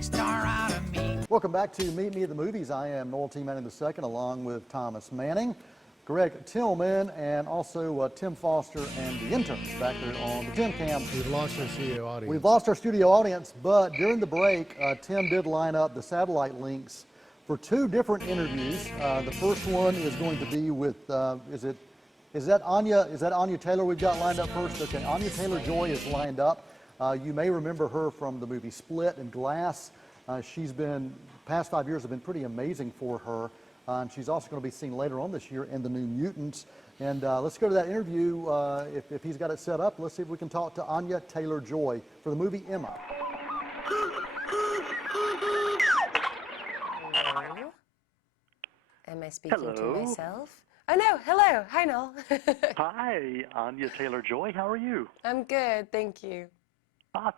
big star out of me. Welcome back to Meet Me at the Movies. I am Noel T. Manning II, along with Thomas Manning, Greg Tillman, and also Tim Foster and the interns back there on the Tim Cam. We've lost our studio audience. We've lost our studio audience, but during the break, Tim did line up the satellite links for two different interviews. The first one is going to be with, is that Anya Taylor we've got lined up first? Okay, Anya Taylor Joy is lined up. You may remember her from the movie Split and Glass. She's been, past 5 years have been pretty amazing for her. And she's also going to be seen later on this year in the new Mutants. And let's go to that interview. If he's got it set up, let's see if we can talk to Anya Taylor Joy for the movie Emma. Hello? Am I speaking Hello. to myself? Oh no, hello. Hi, Noel. Hi, Anya Taylor Joy. How are you? I'm good, thank you.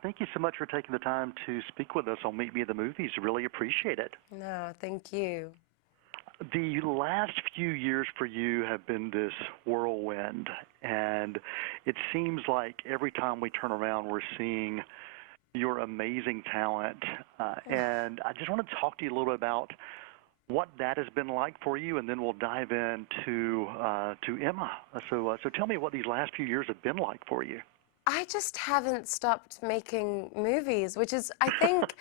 Thank you so much for taking the time to speak with us on Meet Me at the Movies. Really appreciate it. No, thank you. The last few years for you have been this whirlwind, and it seems like every time we turn around, we're seeing your amazing talent. And I just want to talk to you a little bit about what that has been like for you, and then we'll dive into to Emma. So tell me what these last few years have been like for you. I just haven't stopped making movies, which is, I think,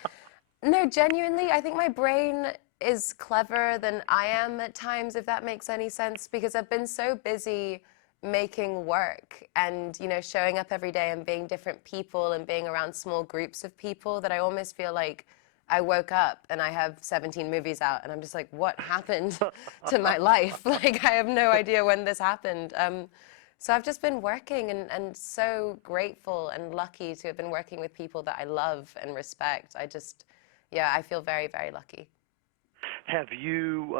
no, genuinely, I think my brain is cleverer than I am at times, if that makes any sense, because I've been so busy making work and, you know, showing up every day and being different people and being around small groups of people that I almost feel like I woke up and I have 17 movies out and I'm just like, what happened to my life? Like, I have no idea when this happened. So I've just been working and so grateful and lucky to have been working with people that I love and respect. I feel very, very lucky. Have you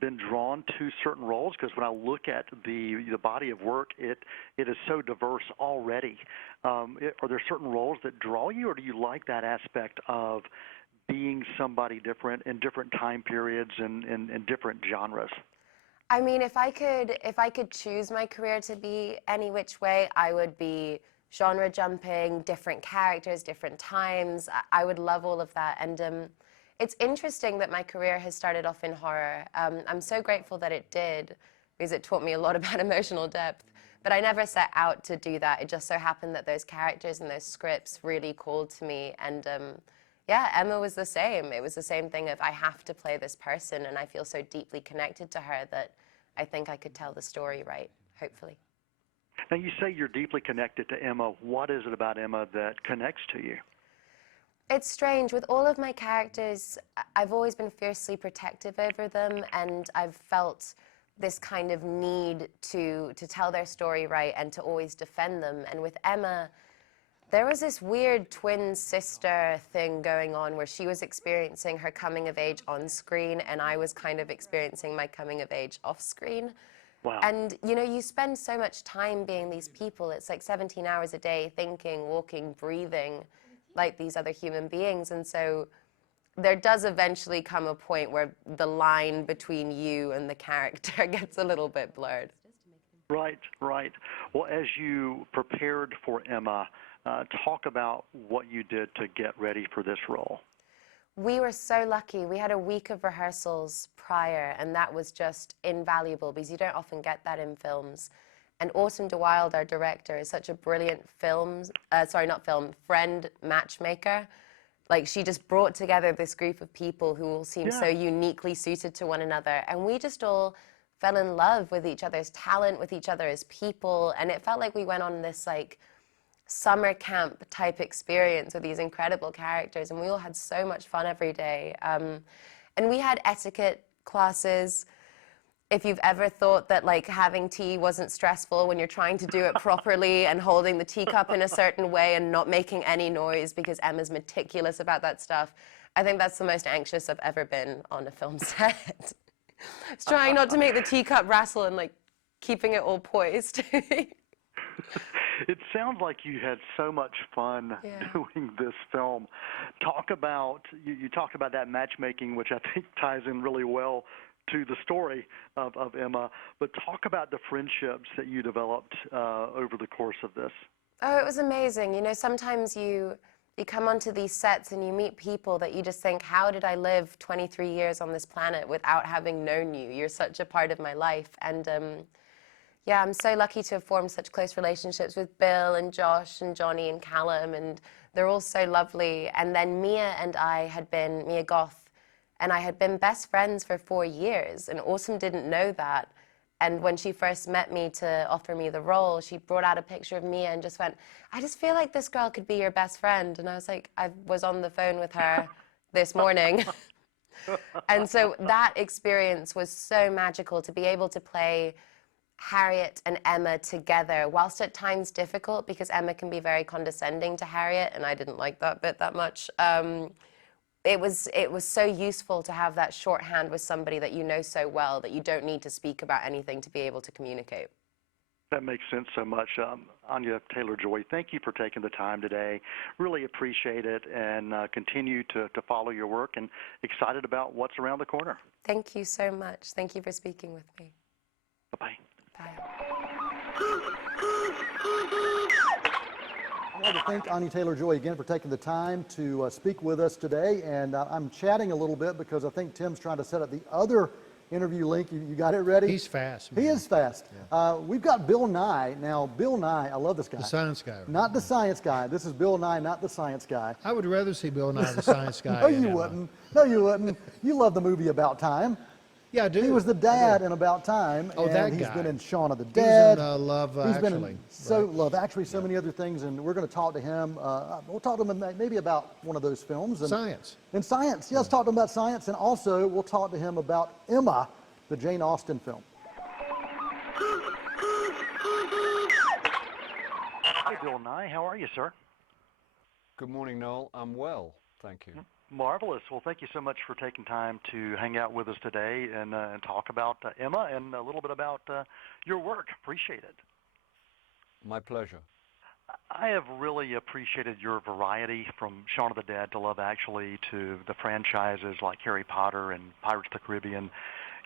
been drawn to certain roles? Because when I look at the body of work, it is so diverse already. Are there certain roles that draw you, or do you like that aspect of being somebody different in different time periods and different genres? I mean, if I could choose my career to be any which way, I would be genre jumping, different characters, different times. I would love all of that. And it's interesting that my career has started off in horror. I'm so grateful that it did, because it taught me a lot about emotional depth. But I never set out to do that. It just so happened that those characters and those scripts really called to me. And yeah, Emma was the same. It was the same thing of I have to play this person, and I feel so deeply connected to her that I think I could tell the story right, hopefully. Now, you say you're deeply connected to Emma. What is it about Emma that connects to you? It's strange. With all of my characters, I've always been fiercely protective over them, and I've felt this kind of need to tell their story right and to always defend them. And with Emma, there was this weird twin sister thing going on where she was experiencing her coming of age on screen and I was kind of experiencing my coming of age off screen. Wow. And, you know, you spend so much time being these people. It's like 17 hours a day thinking, walking, breathing like these other human beings. And so there does eventually come a point where the line between you and the character gets a little bit blurred. Right, right. Well, as you prepared for Emma, talk about what you did to get ready for this role. We were so lucky. We had a week of rehearsals prior, and that was just invaluable because you don't often get that in films. And Autumn de Wilde, our director, is such a brilliant friend matchmaker. Like, she just brought together this group of people who all seemed so uniquely suited to one another. And we just all fell in love with each other's talent, with each other as people. And it felt like we went on this, like, summer camp type experience with these incredible characters, and we all had so much fun every day. And we had etiquette classes. If you've ever thought that like having tea wasn't stressful when you're trying to do it properly and holding the teacup in a certain way and not making any noise because Emma's meticulous about that stuff, I think that's the most anxious I've ever been on a film set. It's trying not to make the teacup rattle and like keeping it all poised. It sounds like you had so much fun doing this film. Talk about, you talked about that matchmaking, which I think ties in really well to the story of Emma, but talk about the friendships that you developed over the course of this. Oh, it was amazing. You know, sometimes you you come onto these sets and you meet people that you just think, how did I live 23 years on this planet without having known you? You're such a part of my life. And yeah, I'm so lucky to have formed such close relationships with Bill and Josh and Johnny and Callum, and they're all so lovely. And then Mia Goth, and I had been best friends for 4 years, and Autumn didn't know that. And when she first met me to offer me the role, she brought out a picture of Mia and just went, I just feel like this girl could be your best friend. And I was like, I was on the phone with her this morning. And so that experience was so magical, to be able to play Harriet and Emma together, whilst at times difficult because Emma can be very condescending to Harriet, and I didn't like that bit that much. It was so useful to have that shorthand with somebody that you know so well that you don't need to speak about anything to be able to communicate. That makes sense so much. Anya Taylor Joy, thank you for taking the time today. Really appreciate it, and continue to follow your work, and excited about what's around the corner. Thank you so much. Thank you for speaking with me. Bye-bye. Bye. I'd like to thank Anya Taylor Joy again for taking the time to speak with us today. And I'm chatting a little bit because I think Tim's trying to set up the other interview link. You got it ready? He's fast, He man. is fast. Yeah. We've got Bill Nighy. Now, Bill Nighy, I love this guy. The science guy. Not the science guy. This is Bill Nighy, not the science guy. I would rather see Bill Nighy, the science guy. No, in you Emma. wouldn't. No, you wouldn't. You love the movie About Time. Yeah, I do. He was the dad in About Time, Oh, and that he's guy. been in Shaun of the He was Dead. in Love He's been Actually. in so right? Love Actually, so many other things, and we're going to talk to him. We'll talk to him maybe about one of those films. And, Science. And science. Yeah, let's talk to him about science, and also we'll talk to him about Emma, the Jane Austen film. Hi, Bill Nighy. How are you, sir? Good morning, Noel. I'm well, thank you. Marvelous. Well, thank you so much for taking time to hang out with us today and talk about Emma and a little bit about your work. Appreciate it. My pleasure. I have really appreciated your variety, from Shaun of the Dead to Love Actually to the franchises like Harry Potter and Pirates of the Caribbean.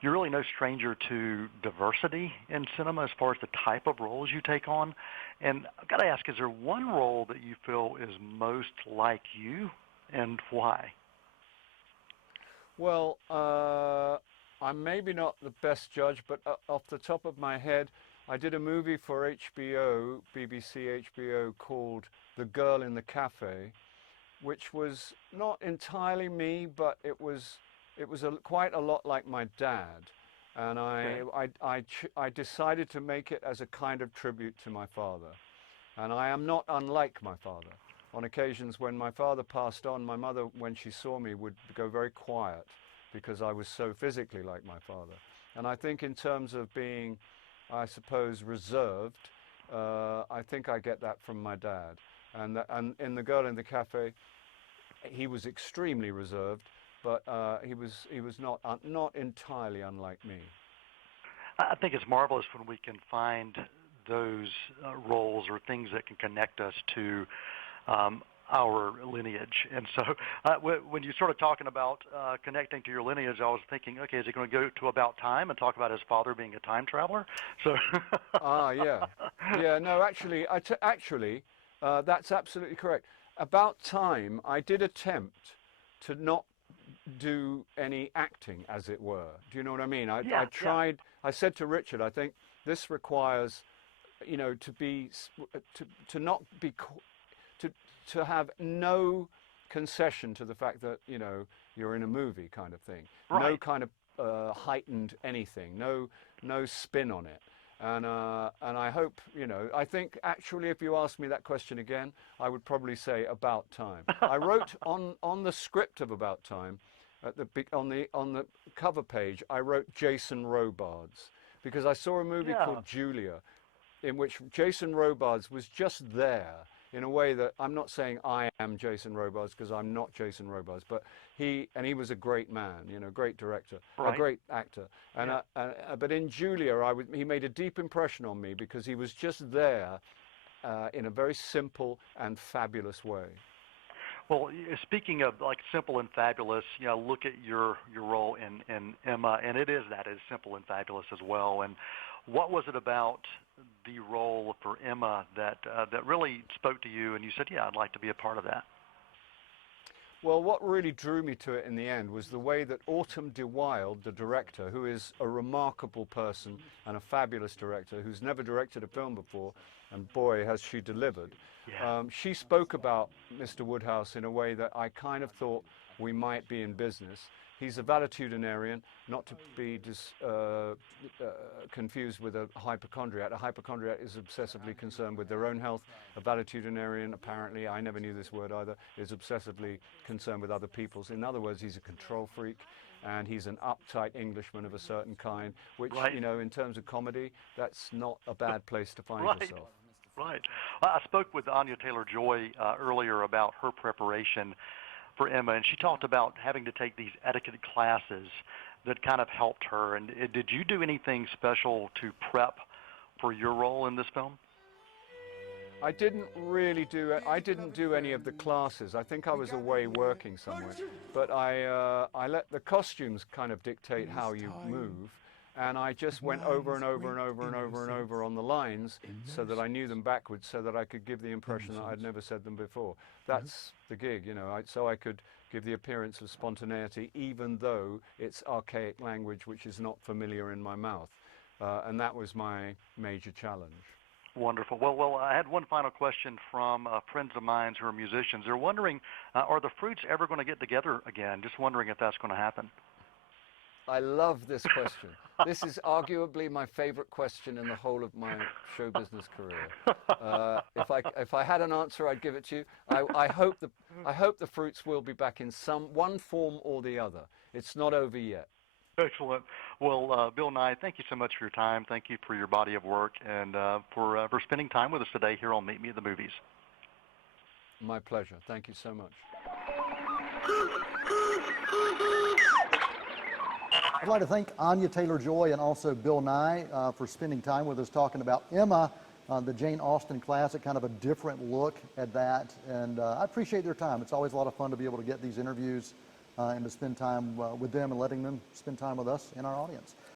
You're really no stranger to diversity in cinema as far as the type of roles you take on. And I've got to ask, is there one role that you feel is most like you, and why? Well, I'm maybe not the best judge, but off the top of my head, I did a movie for HBO, BBC HBO, called The Girl in the Cafe, which was not entirely me, but it was quite a lot like my dad. And I decided to make it as a kind of tribute to my father. And I am not unlike my father. On occasions when my father passed on, my mother, when she saw me, would go very quiet because I was so physically like my father. And I think in terms of being, I suppose, reserved, I think I get that from my dad. And in The Girl in the Cafe, he was extremely reserved, but he was not entirely unlike me. I think it's marvelous when we can find those roles or things that can connect us to our lineage. And so when you started talking about connecting to your lineage, I was thinking, okay, is he going to go to About Time and talk about his father being a time traveler? So Yeah. Yeah, no, actually, that's absolutely correct. About Time, I did attempt to not do any acting, as it were. Do you know what I mean? I tried. Yeah. I said to Richard, I think this requires, to have no concession to the fact that you're in a movie, kind of thing. Right. No kind of heightened anything. No spin on it. And I hope, I think actually if you ask me that question again, I would probably say About Time. I wrote on the script of About Time, on the cover page, I wrote Jason Robards, because I saw a movie called Julia, in which Jason Robards was just there in a way that, I'm not saying I am Jason Robards, because I'm not Jason Robards, but he was a great man, great director, right. A great actor. And but in Julia, he made a deep impression on me because he was just there in a very simple and fabulous way. Well, speaking of like simple and fabulous, look at your role in Emma, and it is simple and fabulous as well. And what was it about the role for Emma that really spoke to you, and you said, yeah, I'd like to be a part of that? Well, what really drew me to it in the end was the way that Autumn de Wilde, the director, who is a remarkable person and a fabulous director who's never directed a film before, and boy, has she delivered. Yeah. She spoke about Mr. Woodhouse in a way that I kind of thought we might be in business. He's a valetudinarian, not to be confused with a hypochondriac. A hypochondriac is obsessively concerned with their own health. A valetudinarian, apparently, I never knew this word either, is obsessively concerned with other people's. In other words, he's a control freak, and he's an uptight Englishman of a certain kind, which, Right. you know, in terms of comedy, that's not a bad place to find Right. yourself. Right. I spoke with Anya Taylor Joy earlier about her preparation for Emma, and she talked about having to take these etiquette classes that kind of helped her. And did you do anything special to prep for your role in this film? I didn't really do it. I didn't do any of the classes. I think I was away working somewhere. But I let the costumes kind of dictate how you move. And I just went over and over and over and over and over on the lines so that I knew them backwards, so that I could give the impression that I'd never said them before. That's the gig, you know, so I could give the appearance of spontaneity, even though it's archaic language which is not familiar in my mouth. And that was my major challenge. Wonderful. Well, I had one final question from friends of mine who are musicians. They're wondering, are the Fruits ever going to get together again? Just wondering if that's going to happen. I love this question. This is arguably my favorite question in the whole of my show business career. If I had an answer, I'd give it to you. I hope the Fruits will be back in one form or the other. It's not over yet. Excellent. Well, Bill Nighy, thank you so much for your time. Thank you for your body of work and for spending time with us today here on Meet Me at the Movies. My pleasure. Thank you so much. I'd like to thank Anya Taylor Joy and also Bill Nighy for spending time with us talking about Emma, the Jane Austen classic, kind of a different look at that. And I appreciate their time. It's always a lot of fun to be able to get these interviews and to spend time with them and letting them spend time with us and our audience.